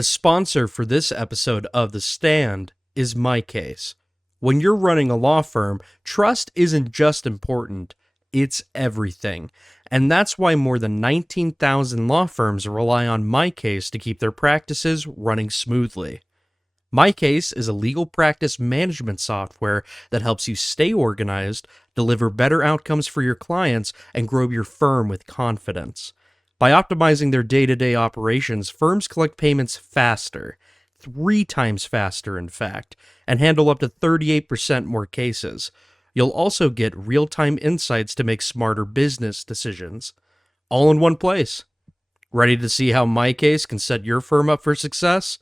The sponsor for this episode of The Stand is MyCase. When you're running a law firm, trust isn't just important, it's everything. And that's why more than 19,000 law firms rely on MyCase to keep their practices running smoothly. MyCase is a legal practice management software that helps you stay organized, deliver better outcomes for your clients, and grow your firm with confidence. By optimizing their day-to-day operations, firms collect payments faster, 3 times faster in fact, and handle up to 38% more cases. You'll also get real-time insights to make smarter business decisions, all in one place. Ready to see how MyCase can set your firm up for success?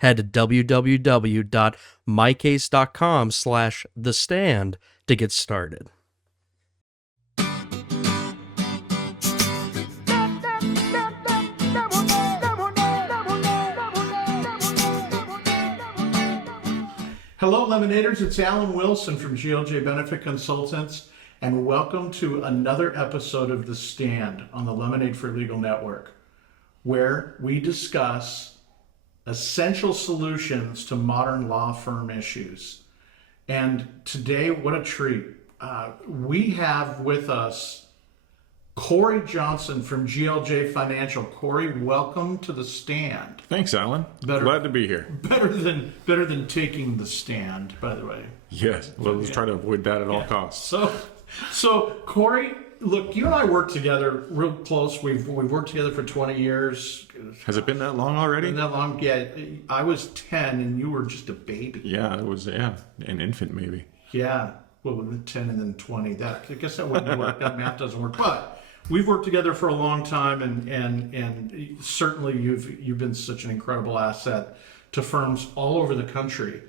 Head to www.mycase.com/thestand to get started. Hello, Lemonaders. It's Alan Wilson from GLJ Benefit Consultants, and welcome to another episode of The Stand on the Lemonade for Legal Network, where we discuss essential solutions to modern law firm issues. And today, what a treat. We have with us Correy Johnson from GLJ Financial. Correy, welcome to The Stand. Thanks, Alan. Glad to be here. Better than taking the stand, by the way. Yes. Well, let's try to avoid that at all costs. So Correy, look, you and I work together real close. We've worked together for 20 years. Has it been that long already? Been that long? Yeah. I was 10 and you were just a baby. Yeah, it was, an infant maybe. Yeah. Well, 10 and then 20. I guess that wouldn't work. That math doesn't work. But we've worked together for a long time, and certainly you've been such an incredible asset to firms all over the country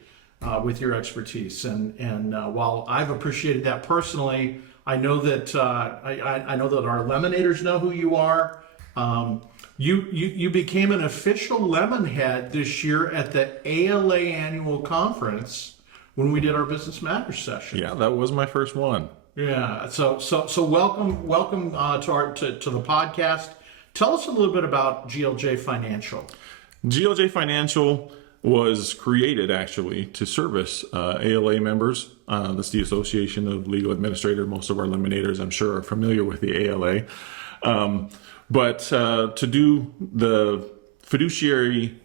with your expertise. And while I've appreciated that personally, I know that I know that our Lemonaders know who you are. You became an official Lemonhead this year at the ALA annual conference when we did our Business Matters session. Yeah, that was my first one. Yeah. So welcome to the podcast. Tell us a little bit about GLJ Financial. GLJ Financial was created actually to service ALA members. That's the Association of Legal Administrators. Most of our Lemonaders, I'm sure, are familiar with the ALA. But to do the fiduciary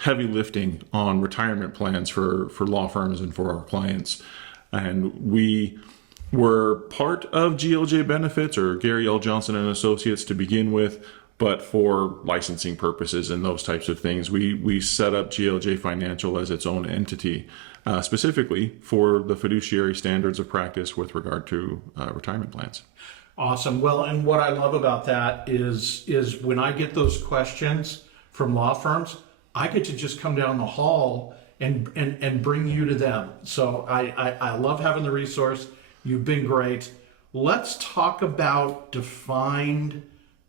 heavy lifting on retirement plans for law firms and for our clients. And we were part of GLJ Benefits or Gary L. Johnson and Associates to begin with, but for licensing purposes and those types of things, we set up GLJ Financial as its own entity, specifically for the fiduciary standards of practice with regard to retirement plans. Awesome. Well, and what I love about that is when I get those questions from law firms, I get to just come down the hall and bring you to them. So I love having the resource. You've been great. Let's talk about defined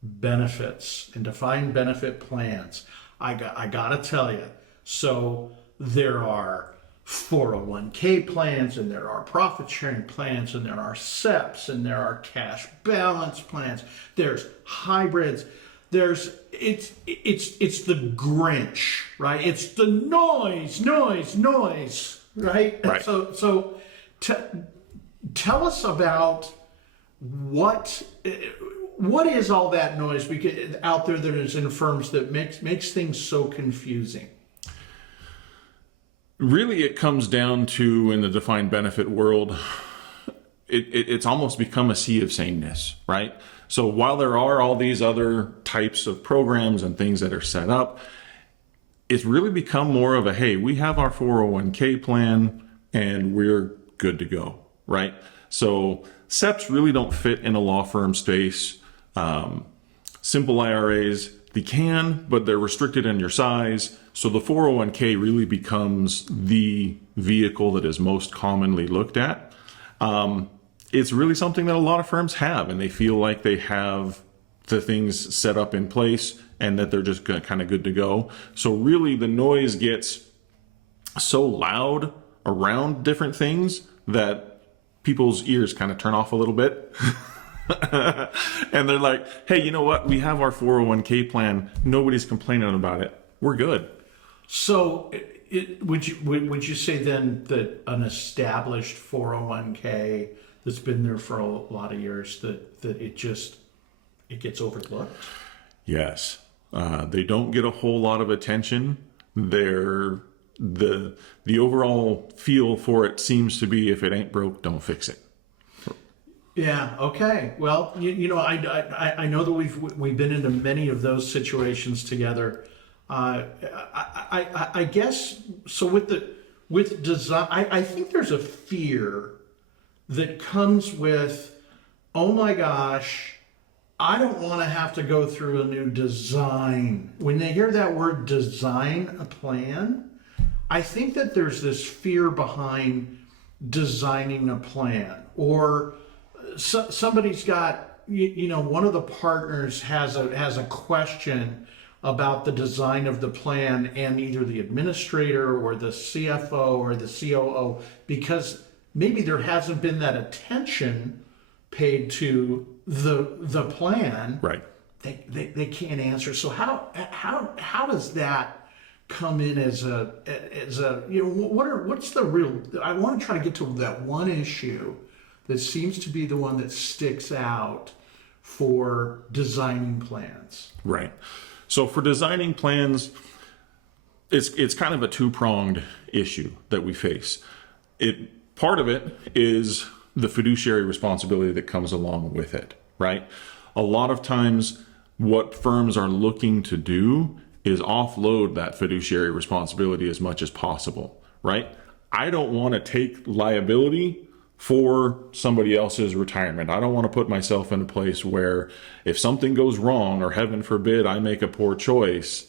benefits and defined benefit plans. I got to tell you, so there are 401k plans, and there are profit sharing plans, and there are SEPs, and there are cash balance plans. There's hybrids. It's the Grinch, right? It's the noise, right? Right. So tell us about what is all that noise out there that is in firms that makes things so confusing? Really, it comes down to, in the defined benefit world, it's almost become a sea of sameness, right? So while there are all these other types of programs and things that are set up, it's really become more of a, hey, we have our 401k plan and we're good to go, right? So SEPs really don't fit in a law firm space. Simple IRAs, they can, but they're restricted in your size. So the 401k really becomes the vehicle that is most commonly looked at. It's really something that a lot of firms have, and they feel like they have the things set up in place and that they're just kind of good to go. So really the noise gets so loud around different things that people's ears kind of turn off a little bit. And they're like, hey, you know what? We have our 401k plan. Nobody's complaining about it. We're good. So, would you say then that an established 401k that's been there for a lot of years that it gets overlooked? Yes. They don't get a whole lot of attention. They're the overall feel for it seems to be, if it ain't broke, don't fix it. Yeah. Okay. Well, I know that we've been into many of those situations together. I guess so. With design, I think there's a fear that comes with, oh my gosh, I don't want to have to go through a new design. When they hear that word design a plan, I think that there's this fear behind designing a plan, or somebody's got, one of the partners has a question about the design of the plan, and either the administrator or the CFO or the COO, because maybe there hasn't been that attention paid to the plan. Right. They can't answer. So how does that come in as a what's the real? I want to try to get to that one issue that seems to be the one that sticks out for designing plans. Right. So for designing plans, it's kind of a two-pronged issue that we face. Part of it is the fiduciary responsibility that comes along with it, right? A lot of times what firms are looking to do is offload that fiduciary responsibility as much as possible, right? I don't want to take liability for somebody else's retirement. I don't want to put myself in a place where if something goes wrong, or heaven forbid, I make a poor choice,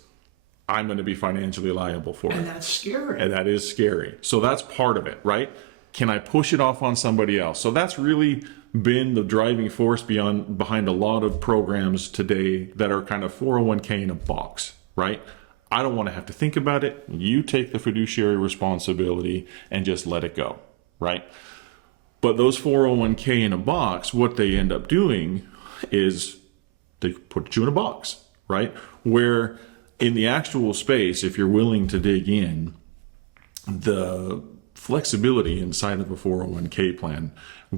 I'm going to be financially liable for it. And that's scary. And that is scary. So that's part of it, right? Can I push it off on somebody else? So that's really been the driving force behind a lot of programs today that are kind of 401k in a box, right? I don't want to have to think about it. You take the fiduciary responsibility and just let it go, right? But those 401k in a box, what they end up doing is they put you in a box, right? Where in the actual space, if you're willing to dig in, the flexibility inside of a 401k plan,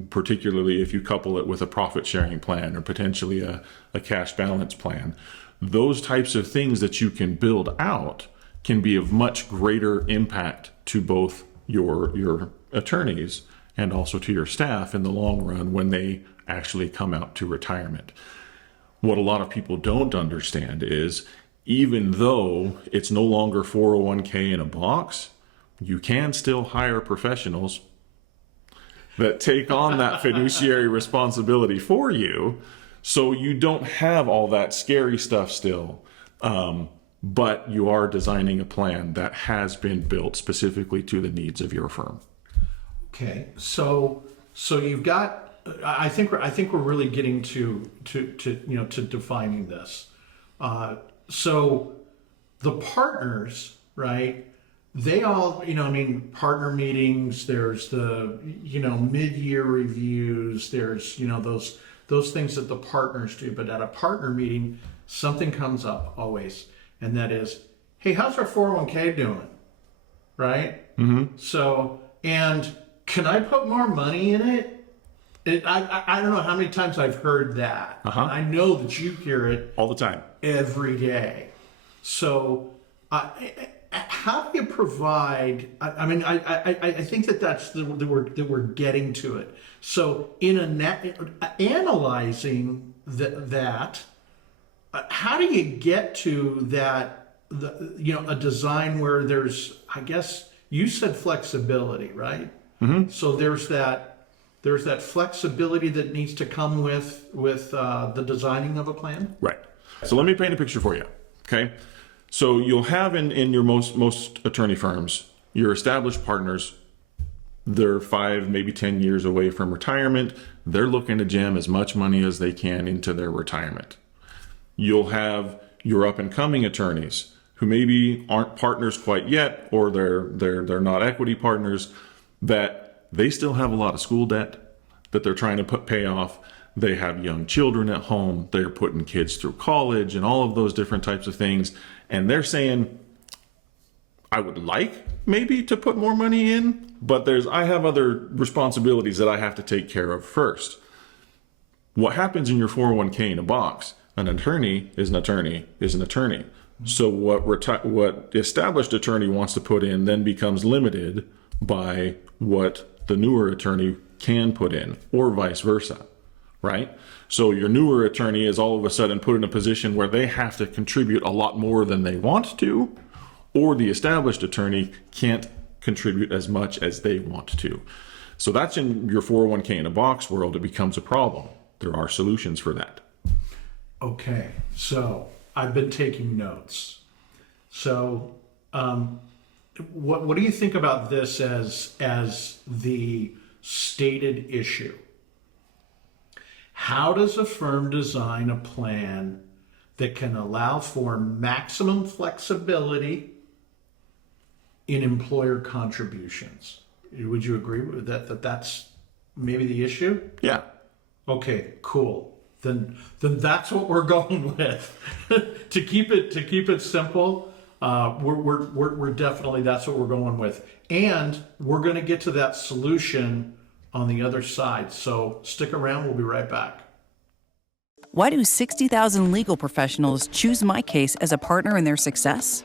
particularly if you couple it with a profit sharing plan or potentially a cash balance plan, those types of things that you can build out can be of much greater impact to both your attorneys and also to your staff in the long run when they actually come out to retirement. What a lot of people don't understand is, even though it's no longer 401k in a box, you can still hire professionals that take on that fiduciary responsibility for you, so you don't have all that scary stuff still. But you are designing a plan that has been built specifically to the needs of your firm. Okay, so you've got. I think we're really getting to defining this. So the partners, right? They all, partner meetings. There's the mid-year reviews. There's those things that the partners do. But at a partner meeting, something comes up always, and that is, hey, how's our 401k doing? Right? Mm-hmm. So, and can I put more money in it? I don't know how many times I've heard that. Uh-huh. I know that you hear it All the time. every day. So, how do you provide? I think that's that we're getting to it. So, in analyzing that, how do you get to that? A design where there's, I guess you said flexibility, right? Mm-hmm. So there's that flexibility that needs to come with the designing of a plan. Right. So let me paint a picture for you. Okay. So you'll have in your most attorney firms, your established partners, they're 5, maybe 10 years away from retirement. They're looking to jam as much money as they can into their retirement. You'll have your up and coming attorneys who maybe aren't partners quite yet, or they're not equity partners, that they still have a lot of school debt that they're trying to pay off. They have young children at home. They're putting kids through college and all of those different types of things. And they're saying, I would like maybe to put more money in, but I have other responsibilities that I have to take care of first. What happens in your 401k in a box? An attorney is an attorney is an attorney. So what established attorney wants to put in then becomes limited by what the newer attorney can put in, or vice versa, right? So your newer attorney is all of a sudden put in a position where they have to contribute a lot more than they want to, or the established attorney can't contribute as much as they want to. So that's in your 401k in a box world, it becomes a problem. There are solutions for that. Okay, so I've been taking notes. So what do you think about this as the stated issue? How does a firm design a plan that can allow for maximum flexibility in employer contributions? Would you agree with that that's maybe the issue? Yeah. Okay, cool. Then that's what we're going with. to keep it simple, we're definitely, that's what we're going with. And we're going to get to that solution on the other side. So stick around, we'll be right back. Why do 60,000 legal professionals choose MyCase as a partner in their success?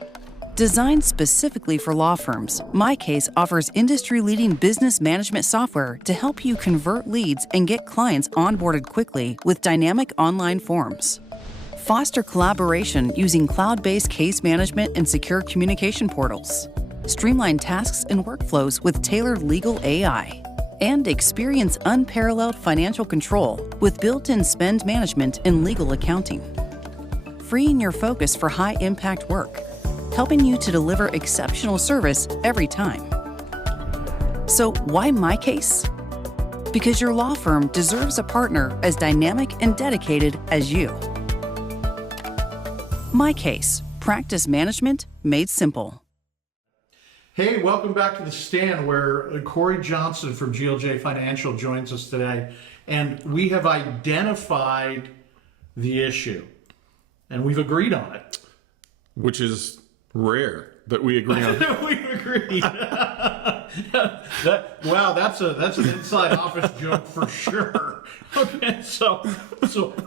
Designed specifically for law firms, MyCase offers industry-leading business management software to help you convert leads and get clients onboarded quickly with dynamic online forms. Foster collaboration using cloud-based case management and secure communication portals. Streamline tasks and workflows with tailored legal AI. And experience unparalleled financial control with built-in spend management and legal accounting. Freeing your focus for high-impact work, helping you to deliver exceptional service every time. So why MyCase? Because your law firm deserves a partner as dynamic and dedicated as you. MyCase, practice management made simple. Hey, welcome back to The Stand, where Correy Johnson from GLJ Financial joins us today. And we have identified the issue, and we've agreed on it. Which is rare that we agree on. We've agreed. Wow, that's an inside office joke for sure. Okay, so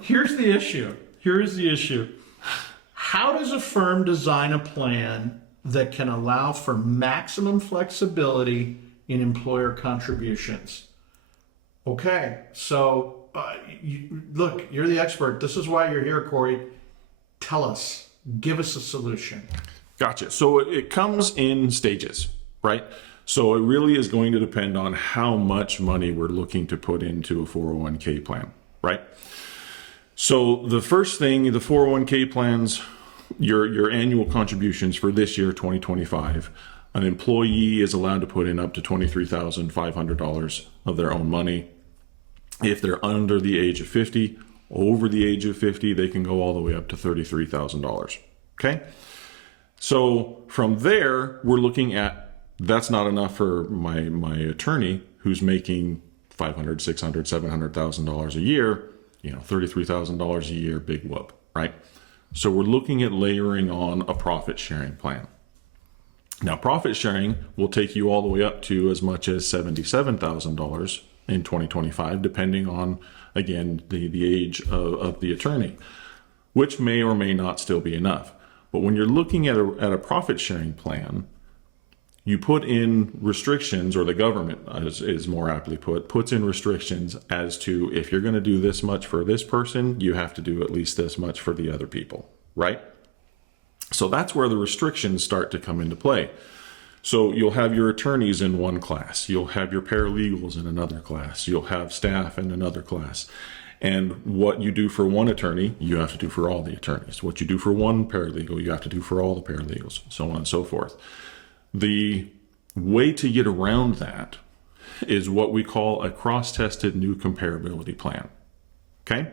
here's the issue. How does a firm design a plan that can allow for maximum flexibility in employer contributions? Okay, so look, you're the expert. This is why you're here, Correy. Tell us. Give us a solution. Gotcha. So it comes in stages, right? So it really is going to depend on how much money we're looking to put into a 401k plan, right? So the first thing, the 401k plans, your annual contributions for this year, 2025, an employee is allowed to put in up to $23,500 of their own money. If they're under the age of 50, over the age of 50, they can go all the way up to $33,000. Okay? So from there, we're looking at, that's not enough for my attorney who's making $500,000, $600,000, $700,000 a year, $33,000 a year, big whoop, right? So we're looking at layering on a profit sharing plan. Now, profit sharing will take you all the way up to as much as $77,000 in 2025, depending on, again, the age of the attorney, which may or may not still be enough. But when you're looking at a profit sharing plan, you put in restrictions, or the government is more aptly puts in restrictions as to, if you're going to do this much for this person, you have to do at least this much for the other people, right? So that's where the restrictions start to come into play. So you'll have your attorneys in one class, you'll have your paralegals in another class, you'll have staff in another class. And what you do for one attorney, you have to do for all the attorneys. What you do for one paralegal, you have to do for all the paralegals, so on and so forth. The way to get around that is what we call a cross-tested new comparability plan. Okay?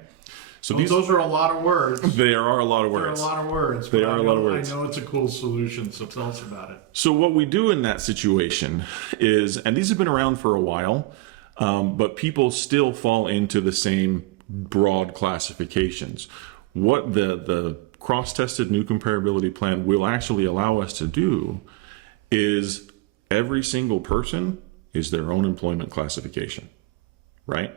So those are a lot of words. They are a lot of words. They're a lot of words. They are a lot of words. I know it's a cool solution, so tell us about it. So what we do in that situation is, and these have been around for a while, but people still fall into the same broad classifications. What the cross-tested new comparability plan will actually allow us to do is every single person is their own employment classification, right?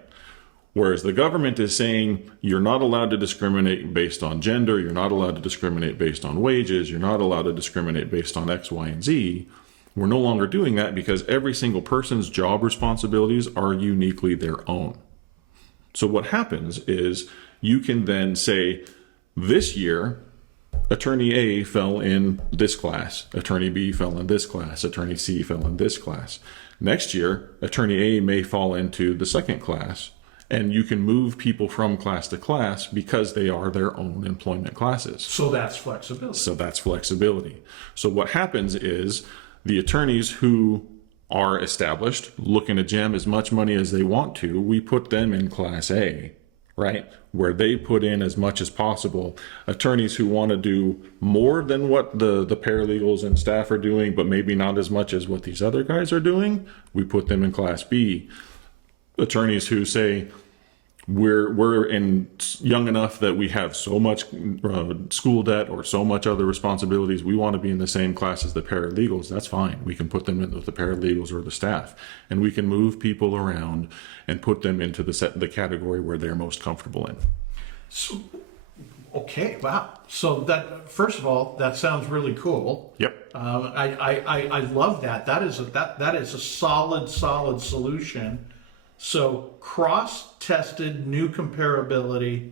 Whereas the government is saying you're not allowed to discriminate based on gender, you're not allowed to discriminate based on wages, you're not allowed to discriminate based on X, Y, and Z. We're no longer doing that because every single person's job responsibilities are uniquely their own. So what happens is you can then say, this year, Attorney A fell in this class, Attorney B fell in this class, Attorney C fell in this class. Next year, Attorney A may fall into the second class, and you can move people from class to class because they are their own employment classes. So that's flexibility. So what happens is the attorneys who are established, looking to jam as much money as they want to, we put them in class A, right? Where they put in as much as possible. Attorneys who want to do more than what the paralegals and staff are doing, but maybe not as much as what these other guys are doing, we put them in class B. Attorneys who say, we're young enough that we have so much school debt or so much other responsibilities, we want to be in the same class as the paralegals. That's fine. We can put them in with the paralegals or the staff, and we can move people around and put them into the category where they're most comfortable in. So, okay, wow. So that, first of all, that sounds really cool. Yep. I love that. That is a solid solution. So cross-tested, new comparability,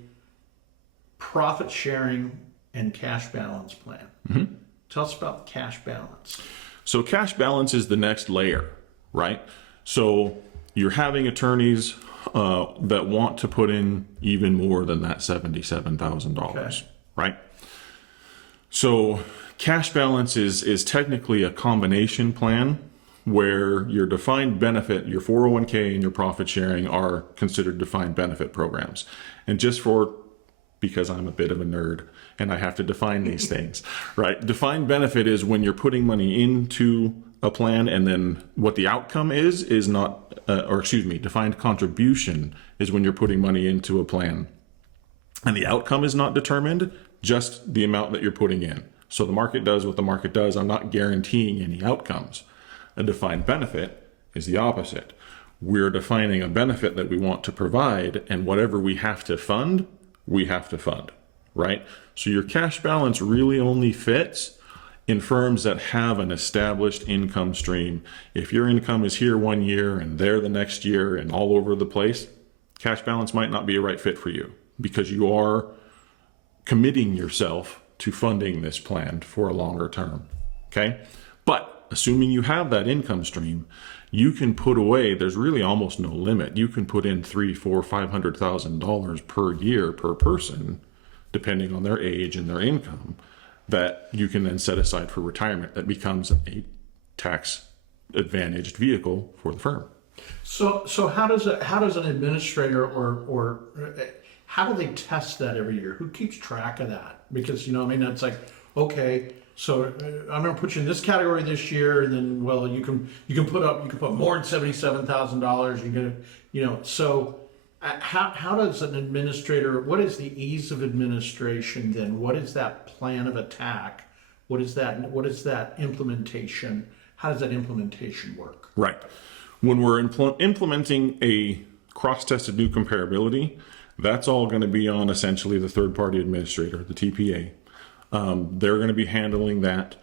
profit sharing, and cash balance plan. Mm-hmm. Tell us about cash balance. So cash balance is the next layer, right? So you're having attorneys that want to put in even more than that $77,000, right? So cash balance is technically a combination plan where your defined benefit, your 401k and your profit sharing are considered defined benefit programs. And because I'm a bit of a nerd and I have to define these things, right? Defined benefit is when you're putting money into a plan and then what the outcome is not, defined contribution is when you're putting money into a plan and the outcome is not determined, just the amount that you're putting in. So the market does what the market does. I'm not guaranteeing any outcomes. A defined benefit is the opposite. We're defining a benefit that we want to provide, and whatever we have to fund, right? So your cash balance really only fits in firms that have an established income stream. If your income is here one year and there the next year and all over the place, cash balance might not be a right fit for you because you are committing yourself to funding this plan for a longer term, okay? But assuming you have that income stream, you can put away, there's really almost no limit. You can put in $300,000, $400,000, $500,000 per year per person, depending on their age and their income, that you can then set aside for retirement. That becomes a tax advantaged vehicle for the firm. So how does an administrator or how do they test that every year? Who keeps track of that? Because it's like, okay, so I'm going to put you in this category this year, and then you can put more than $77,000. So how does an administrator? What is the ease of administration then? What is that plan of attack? What is that implementation? How does that implementation work? Right. When we're implementing a cross-tested new comparability, that's all going to be on essentially the third-party administrator, the TPA. They're going to be handling that.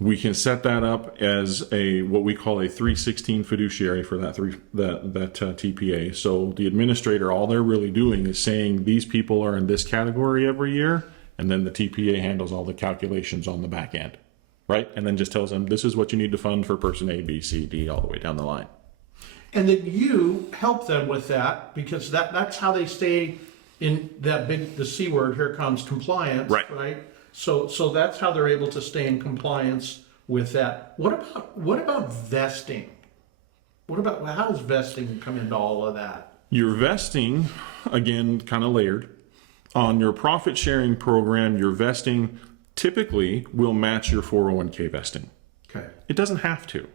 We can set that up as what we call a 316 fiduciary for that TPA. So the administrator, all they're really doing is saying these people are in this category every year, and then the TPA handles all the calculations on the back end, right? And then just tells them this is what you need to fund for person A, B, C, D, all the way down the line. And then you help them with that because that's how they stay in the C word. Here comes compliance, right? So that's how they're able to stay in compliance with that. What about vesting? How does vesting come into all of that? Your vesting, again, kind of layered. On your profit sharing program, your vesting typically will match your 401k vesting. Okay. It doesn't have to.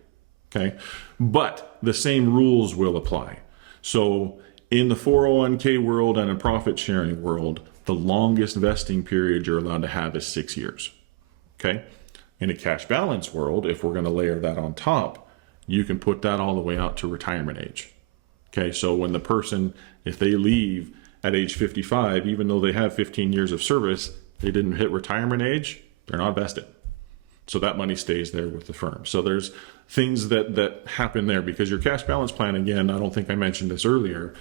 Okay. But the same rules will apply. So in the 401k world and a profit sharing world, the longest vesting period you're allowed to have is 6 years. Okay. In a cash balance world, if we're going to layer that on top, you can put that all the way out to retirement age. Okay, so when the person, if they leave at age 55, even though they have 15 years of service, they didn't hit retirement age, they're not vested. So that money stays there with the firm. So there's things that happen there, because your cash balance plan, again, I don't think I mentioned this earlier,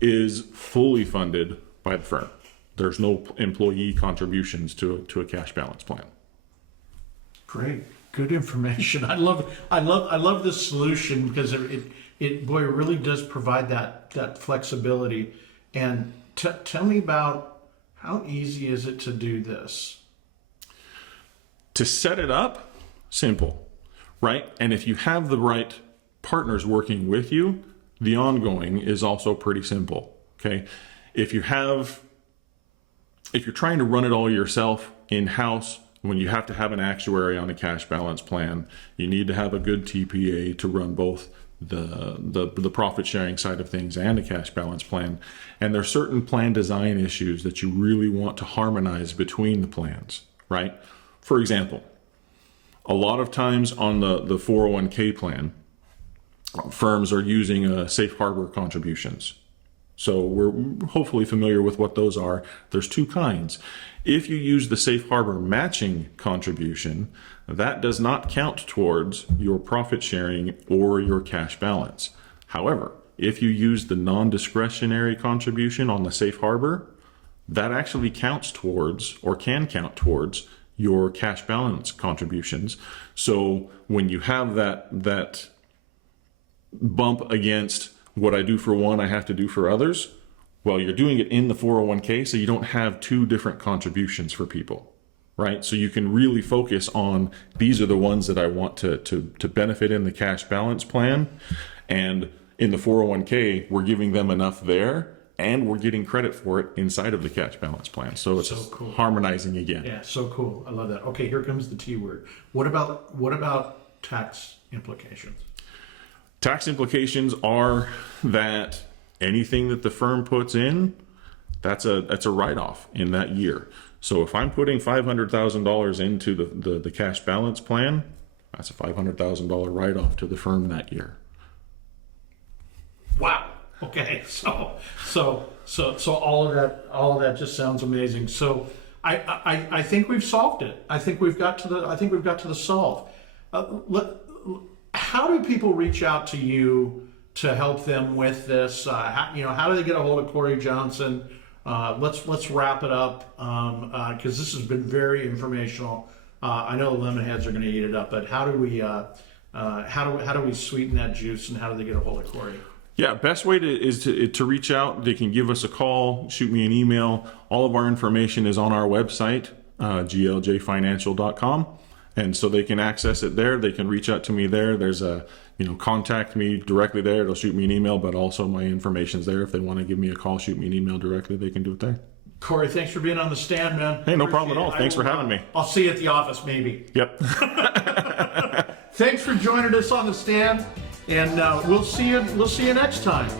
is fully funded by the firm. There's no employee contributions to a cash balance plan. Great, good information. I love this solution, because it boy, it really does provide that flexibility. And tell me about, how easy is it to do this? To set it up, simple, right? And if you have the right partners working with you, the ongoing is also pretty simple. Okay, if you're trying to run it all yourself in-house, when you have to have an actuary on a cash balance plan, you need to have a good TPA to run both the profit sharing side of things and a cash balance plan. And there are certain plan design issues that you really want to harmonize between the plans, right? For example, a lot of times on the 401k plan, firms are using safe harbor contributions. So we're hopefully familiar with what those are. There's two kinds. If you use the safe harbor matching contribution, that does not count towards your profit sharing or your cash balance. However, if you use the non-discretionary contribution on the safe harbor, that actually counts towards, or can count towards, your cash balance contributions. So when you have that bump against what I do for one, I have to do for others, well, you're doing it in the 401k, so you don't have two different contributions for people, right? So you can really focus on, these are the ones that I want to benefit in the cash balance plan. And in the 401k, we're giving them enough there, and we're getting credit for it inside of the cash balance plan. So it's so cool. Harmonizing again. Yeah, so cool. I love that. Okay, here comes the T word. What about tax implications? Tax implications are that anything that the firm puts in, that's a write-off in that year. So if I'm putting $500,000 into the cash balance plan, that's a $500,000 write-off to the firm that year. Wow. Okay. So all of that just sounds amazing. So I think we've solved it. I think we've got to the solve. How do people reach out to you to help them with this? How do they get a hold of Correy Johnson? Let's wrap it up, because this has been very informational. I know the lemon heads are going to eat it up, but how do we sweeten that juice, and how do they get a hold of Correy? Yeah, best way is to reach out. They can give us a call, shoot me an email. All of our information is on our website, GLJFinancial.com. And so they can access it there. They can reach out to me there. There's contact me directly there. They'll shoot me an email, but also my information's there. If they want to give me a call, shoot me an email directly, they can do it there. Correy, thanks for being on the stand, man. Hey, no problem at all. Thanks for having me. I'll see you at the office, maybe. Yep. Thanks for joining us on the stand, and we'll see you next time.